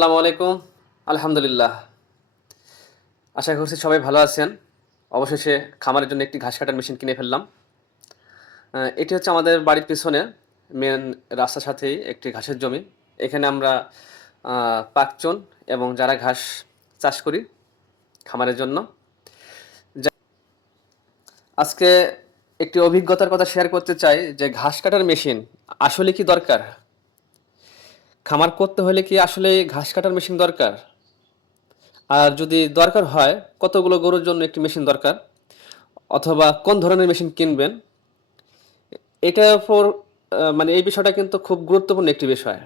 আসসালামু আলাইকুম। আলহামদুলিল্লাহ। আশা করছি সবাই ভালো আছেন। অবশেষে খামারের জন্য একটি ঘাস কাটার মেশিন কিনে ফেললাম। এটি হচ্ছে আমাদের বাড়ির পেছনে মেইন রাস্তার সাথেই একটি ঘাসের জমি। এখানে আমরা আ পাকচুন এবং যারা ঘাস চাষ করি খামারের জন্য। যা আজকে একটি অভিজ্ঞতার কথা শেয়ার করতে চাই যে ঘাস কাটার মেশিন আসলে কি দরকার? খামার করতে হলে কি আসলেই ঘাস কাটার মেশিন দরকার? আর যদি দরকার হয় কতগুলো গরুর জন্য একটি মেশিন দরকার? অথবা কোন ধরনের মেশিন কিনবেন? এটার উপর মানে এই বিষয়টা কিন্তু খুব গুরুত্বপূর্ণ একটি বিষয়।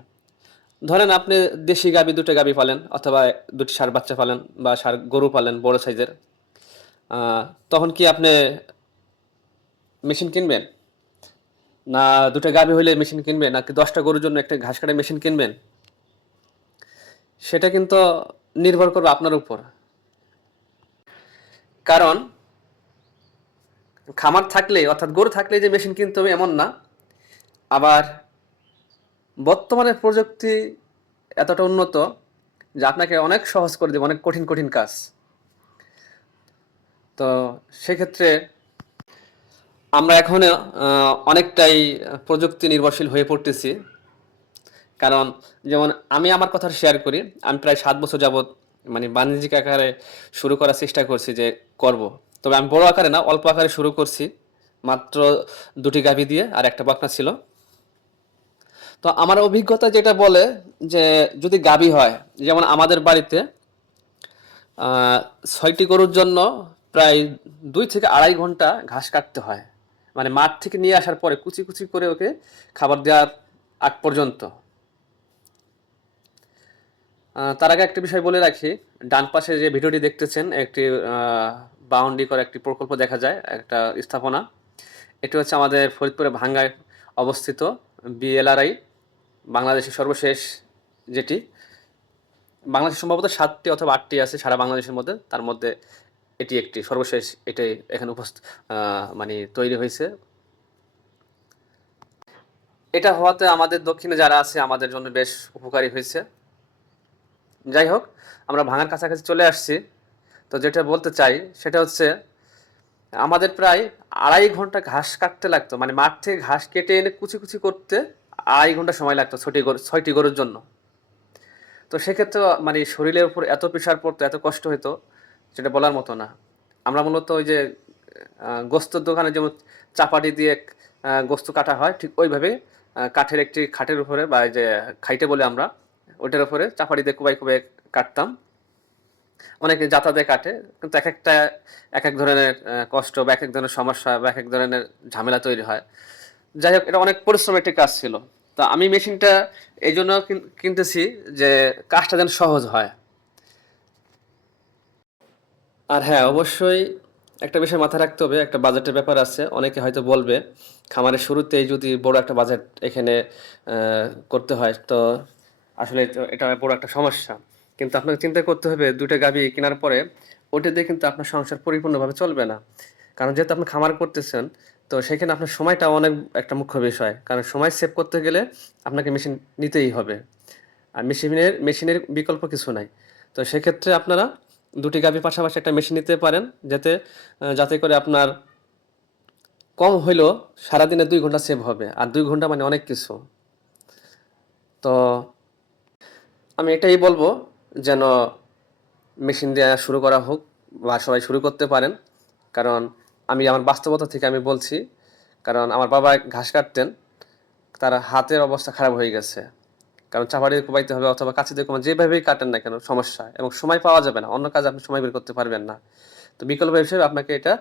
ধরেন আপনি দেশি গাভী ২ টা গাভী পালেন অথবা ২ টি ষাঁড় বাচ্চা পালেন বা ষাঁড় গরু পালেন বড় সাইজের। আ তখন কি আপনি মেশিন কিনবেন? না ২ টা গাভী হইলে মেশিন কিনবেন? নাকি ১০ টা গরুর জন্য একটা ঘাস কাটার মেশিন কিনবেন? সেটা কিন্তু নির্ভর করবে আপনার উপর। কারণ খামার থাকলেই অর্থাৎ গরু থাকলেই যে মেশিন কিনতে হবে এমন না। আবার বর্তমানে প্রযুক্তি এতটা উন্নত যে আপনাকে অনেক সহজ করে দেবে অনেক কঠিন কঠিন কাজ। তো সেক্ষেত্রে আমরা এখনো অনেকটাই প্রযুক্তি নির্ভরশীল হয়ে পড়তেছি। কারণ যেমন আমি আমার কথা শেয়ার করি। আমি প্রায় ৭ বছর যাবৎ মানে বাণিজ্যিক আকারে শুরু করার চেষ্টা করছি যে করব। তবে আমি বড় আকারে না, অল্প আকারে শুরু করছি। মাত্র ২ টি গাভী দিয়ে আর একটা বকনা ছিল। তো আমার অভিজ্ঞতা যেটা বলে যে যদি গাভী হয়, যেমন আমাদের বাড়িতে ৬টি গরুর জন্য প্রায় ২ থেকে ২.৫ ঘন্টা ঘাস কাটতে হয়। মানে মাঠ থেকে নিয়ে আসার পরে কুচি, কুচি করে ওকে খাবার দেওয়ার আগ পর্যন্ত। তার আগে একটা বিষয় বলে রাখি, ডান পাশে যে ভিডিওটি দেখতেছেন একটি আ বাউন্ডারি করা একটি প্রকল্প দেখা যায়, একটা স্থাপনা। এটি হচ্ছে আমাদের ফরিদপুরের ভাঙ্গায় অবস্থিত বিএলআরআই, বাংলাদেশের সর্বশেষ যেটি। বাংলাদেশে সম্ভবত ৭ টি অথবা ৮ টি আছে সারা বাংলাদেশের মধ্যে। তার মধ্যে এটি একটি সর্বশেষ এটাই এখানে আ মানে তৈরি হইছে। এটা হওয়াতে আমাদের দক্ষিণে যারা আছে আমাদের জন্য বেশ উপকারী হইছে। যাই হোক, আমরা ভাঙার কাছাকাছি চলে আসছি। তো যেটা বলতে চাই সেটা হচ্ছে আমাদের প্রায় ২.৫ ঘন্টা ঘাস কাটতে লাগতো। মানে মাঠ থেকে ঘাস কেটে এনে কুচি, কুচি করতে ২.৫ ঘন্টা সময় লাগতো ৬টি গরুর জন্য। তো সেক্ষেত্রে মানে শরীরের উপর এত প্রেশার পড়তো, এত কষ্ট হইতো যেটা বলার মতো না। আমরা মূলত ওই যে গোস্তের দোকানে যেমন চাপাটি দিয়ে গোস্ত কাটা হয় ঠিক ওইভাবে কাঠের একটি খাটের উপরে বা এই যে খাইটে বলি আমরা, ওইটার উপরে চাপাটি দিয়ে কোবায়, কোবায় কাটতাম। অনেকে জাতা দিয়ে কাটে। কিন্তু একেকটা একেক ধরনের কষ্ট বা একেক ধরনের সমস্যা বা একেক ধরনের ঝামেলা তৈরি হয়। যাই হোক এটা অনেক পরিশ্রমের একটি কাজ ছিল। তো আমি মেশিনটা এইজন্য কিনতেছি যে কাজটা যেন সহজ হয়। আর হ্যাঁ, অবশ্যই একটা বিষয় মাথায় রাখতে হবে, একটা বাজেটের ব্যাপার আছে। অনেকে হয়তো বলবে, খামারের শুরুতেই যদি বড় একটা বাজেট এখানে অ্যা করতে হয়, তো আসলে এটা বড় একটা সমস্যা। কিন্তু আপনাকে চিন্তা করতে হবে ২ টা গাভী কেনার পরে ওটা দিয়ে কিন্তু আপনার সংসার পরিপূর্ণভাবে চলবে না। কারণ যেহেতু আপনি খামার করতেছেন, তো সেখানে আপনার সময়টা অনেক একটা মুখ্য বিষয়। কারণ সময় সেভ করতে গেলে আপনাকে মেশিন নিতেই হবে। আর মেশিনের বিকল্প কিছু নাই। তো সেক্ষেত্রে আপনারা ২ টি গাভীর পাশাপাশি একটা মেশিন নিতে পারেন যাতে করে আপনার কম হইলেও সারাদিনে ২ ঘন্টা সেভ হবে। আর ২ ঘন্টা মানে অনেক কিছু। তো আমি এটাই বলব যেন মেশিন দেয়া শুরু করা হোক বা সবাই শুরু করতে পারেন। কারণ আমি আমার বাস্তবতা থেকে আমি বলছি। কারণ আমার বাবা ঘাস কাটতেন। তার হাতের অবস্থা খারাপ হয়ে গেছে। কারণ চাপা দিয়ে কোপাইতে হবে অথবা কাঁচি দিয়ে কোপান যেভাবেই কাটেন না কেন সমস্যা এবং সময় পাওয়া যাবে না। অন্য কাজে আপনি সময় বের করতে পারবেন না। তো বিকল্প হিসেবে আপনাকে এটা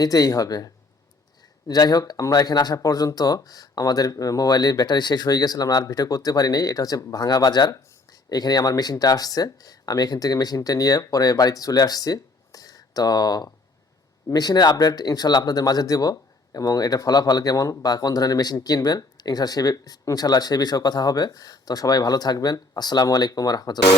নিতেই হবে। যাই হোক আমরা এখানে আসা পর্যন্ত আমাদের মোবাইলের ব্যাটারি শেষ হয়ে গেছিল। আমরা আর ভিডিও করতে পারি নাই। এটা হচ্ছে ভাঙা বাজার। এখানেই আমার মেশিনটা আসছে। আমি এখান থেকে মেশিনটা নিয়ে পরে বাড়িতে চলে আসছি। তো মেশিনের আপডেট ইনশাআল্লাহ আপনাদের মাঝে দিব এবং এটার ফলাফল কেমন বা কোন ধরনের মেশিন কিনবেন ইনশাআল্লাহ সে বিষয়ে কথা হবে। তো সবাই ভালো থাকবেন। আসসালামু আলাইকুম ওয়া রাহমাতুল্লাহ।